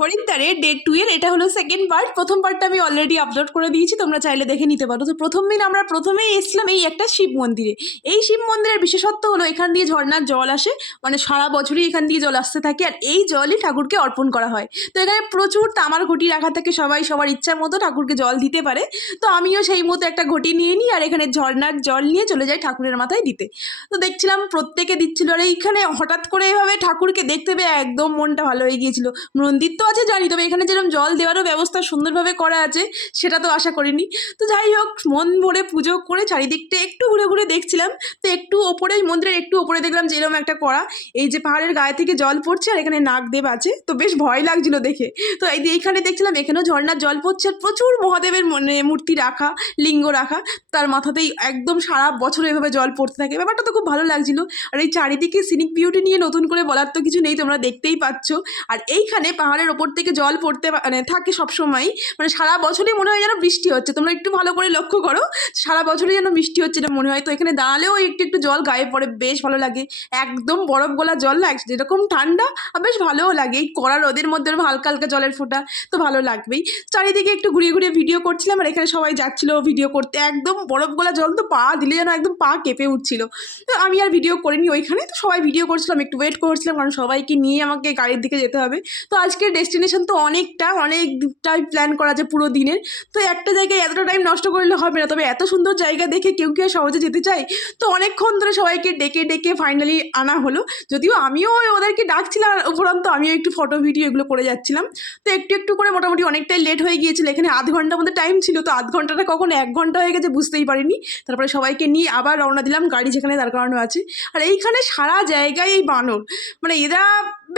হরিদ্বারে day 2 এর এটা হলো সেকেন্ড পার্ট। প্রথম পার্টটা আমি অলরেডি আপলোড করে দিয়েছি, তোমরা চাইলে দেখে নিতে পারো। তো প্রথম দিন আমরা প্রথমেই এসেছিলাম এই একটা শিব মন্দিরে। এই শিব মন্দিরের বিশেষত্ব হলো এখান দিয়ে ঝর্ণার জল আসে, মানে সারা বছরই এখান দিয়ে জল আসতে থাকে, আর এই জলই ঠাকুরকে অর্পণ করা হয়। তো এখানে প্রচুর তামার ঘটি রাখা থাকে, সবাই সবার ইচ্ছা মতো ঠাকুরকে জল দিতে পারে। তো আমিও সেই মতো একটা ঘটি নিয়ে নিই, আর এখানে ঝর্ণার জল নিয়ে চলে যাই ঠাকুরের মাথায় দিতে। তো দেখছিলাম প্রত্যেকে দিচ্ছিল, আর এইখানে হঠাৎ করে এভাবে ঠাকুরকে দেখতে পেয়ে একদম মনটা ভালো হয়ে গিয়েছিল। মন্দির তো আছে জানি, তবে এখানে যেরকম জল দেওয়ারও ব্যবস্থা সুন্দরভাবে করা আছে সেটা তো আশা করিনি। তো যাই হোক, মন ভরে পুজো করে চারিদিকটা একটু ঘুরে ঘুরে দেখছিলাম। তো একটু ওপরে, মন্দিরের একটু ওপরে দেখলাম যে এরকম একটা করা, এই যে পাহাড়ের গায়ে থেকে জল পড়ছে, আর এখানে নাগদেব আছে, তো বেশ ভয় লাগছিল দেখে। তো এইখানে দেখছিলাম এখানেও ঝর্ণার জল পড়ছে, আর প্রচুর মহাদেবের মূর্তি রাখা, লিঙ্গ রাখা, তার মাথাতেই একদম সারা বছর এভাবে জল পড়তে থাকে। ব্যাপারটা তো খুব ভালো লাগছিল। আর এই চারিদিকে সিনিক বিউটি নিয়ে নতুন করে বলার তো কিছু নেই, তোমরা দেখতেই পাচ্ছ। আর এইখানে পাহাড়ের ওপর থেকে জল পড়তে মানে থাকে সবসময়, মানে সারা বছরই মনে হয় যেন বৃষ্টি হচ্ছে। তোমরা একটু ভালো করে লক্ষ্য করো, সারা বছরই যেন বৃষ্টি হচ্ছে এটা মনে হয়। তো এখানে দাঁড়ালেও একটু একটু জল গায়ে পড়ে, বেশ ভালো লাগে। একদম বরফ গলা জল না, যেরকম ঠান্ডা আর বেশ ভালোও লাগে। এই কড়া রোদের মধ্যে হালকা হালকা জলের ফোঁটা, তো ভালো লাগবেই। চারিদিকে একটু ঘুরিয়ে ঘুরিয়ে ভিডিও করছিলাম, আর এখানে সবাই যাচ্ছিল ভিডিও করতে। একদম বরফ গলা জল, তো পা দিলে যেন একদম পা কেঁপে উঠছিল। তো আমি আর ভিডিও করিনি ওইখানে, তো সবাই ভিডিও করছিলাম, একটু ওয়েট করছিলাম, কারণ সবাইকে নিয়ে আমাকে গাড়ির দিকে যেতে হবে। তো আজকের ডেস্টিনেশন তো অনেকটাই প্ল্যান করা আছে পুরো দিনের। তো একটা জায়গায় এতটা টাইম নষ্ট করলে হবে না, তবে এত সুন্দর জায়গা দেখে কেউ কেউ সহজে যেতে চায়। তো অনেকক্ষণ ধরে সবাইকে ডেকে ডেকে ফাইনালি আনা হলো। যদিও আমিও ওদেরকে ডাকছিলাম, আর উপরন্ত আমিও একটু ফটো ভিডিও এগুলো করে যাচ্ছিলাম। তো একটু একটু করে মোটামুটি অনেকটাই লেট হয়ে গিয়েছিল। এখানে আধ ঘন্টার মধ্যে টাইম ছিল, তো আধ ঘন্টাটা কখন 1 ঘন্টা হয়ে গেছে বুঝতেই পারিনি। তারপরে সবাইকে নিয়ে আবার রওনা দিলাম, গাড়ি যেখানে দাঁড় করানো আছে। আর এইখানে সারা জায়গায় এই বানর, মানে এরা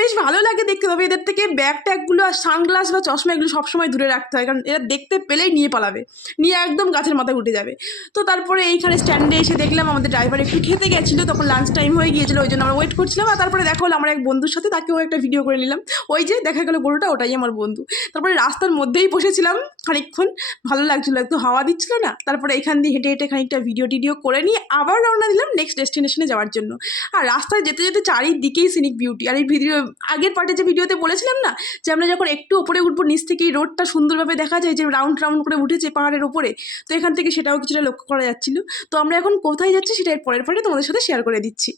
বেশ ভালো লাগে দেখতে। তবে এদের থেকে ব্যাগ ট্যাগগুলো আর সানগ্লাস বা চশমা এগুলো সবসময় দূরে রাখতে হয়, কারণ এরা দেখতে পেলেই নিয়ে পালাবে, নিয়ে একদম গাছের মাথায় উঠে যাবে। তো তারপরে এইখানে স্ট্যান্ডে এসে দেখলাম আমাদের ড্রাইভার একটু খেতে গেছিলো, তখন লাঞ্চ টাইম হয়ে গিয়েছিলো, ওই জন্য আমরা ওয়েট করছিলাম। আর তারপরে দেখা হলো আমার এক বন্ধুর সাথে, তাকেও একটা ভিডিও করে নিলাম। ওই যে দেখা গেলো গরুটা, ওটাই আমার বন্ধু। তারপরে রাস্তার মধ্যেই বসেছিলাম খানিকক্ষণ, ভালো লাগছিলো, একটু হাওয়া দিচ্ছিলো না। তারপরে এখান দিয়ে হেঁটে হেঁটে খানিকটা ভিডিও টিডিও করে নিয়ে আবার রওনা দিলাম নেক্সট ডেস্টিনেশনে যাওয়ার জন্য। আর রাস্তায় যেতে যেতে চারিদিকেই সিনিক বিউটি। আর এই ভিডিও আগের পার্টে যে ভিডিওতে বলেছিলাম না, যে আমরা যখন একটু ওপরে উঠবো নিচ থেকে এই রোডটা সুন্দরভাবে দেখা যায়, যে রাউন্ড রাউন্ড করে উঠেছে পাহাড়ের ওপরে। তো এখান থেকে সেটাও কিছুটা লক্ষ্য করা যাচ্ছিল। তো আমরা এখন কোথায় যাচ্ছি সেটা এর পরের পার্টে তোমাদের সাথে শেয়ার করে দিচ্ছি।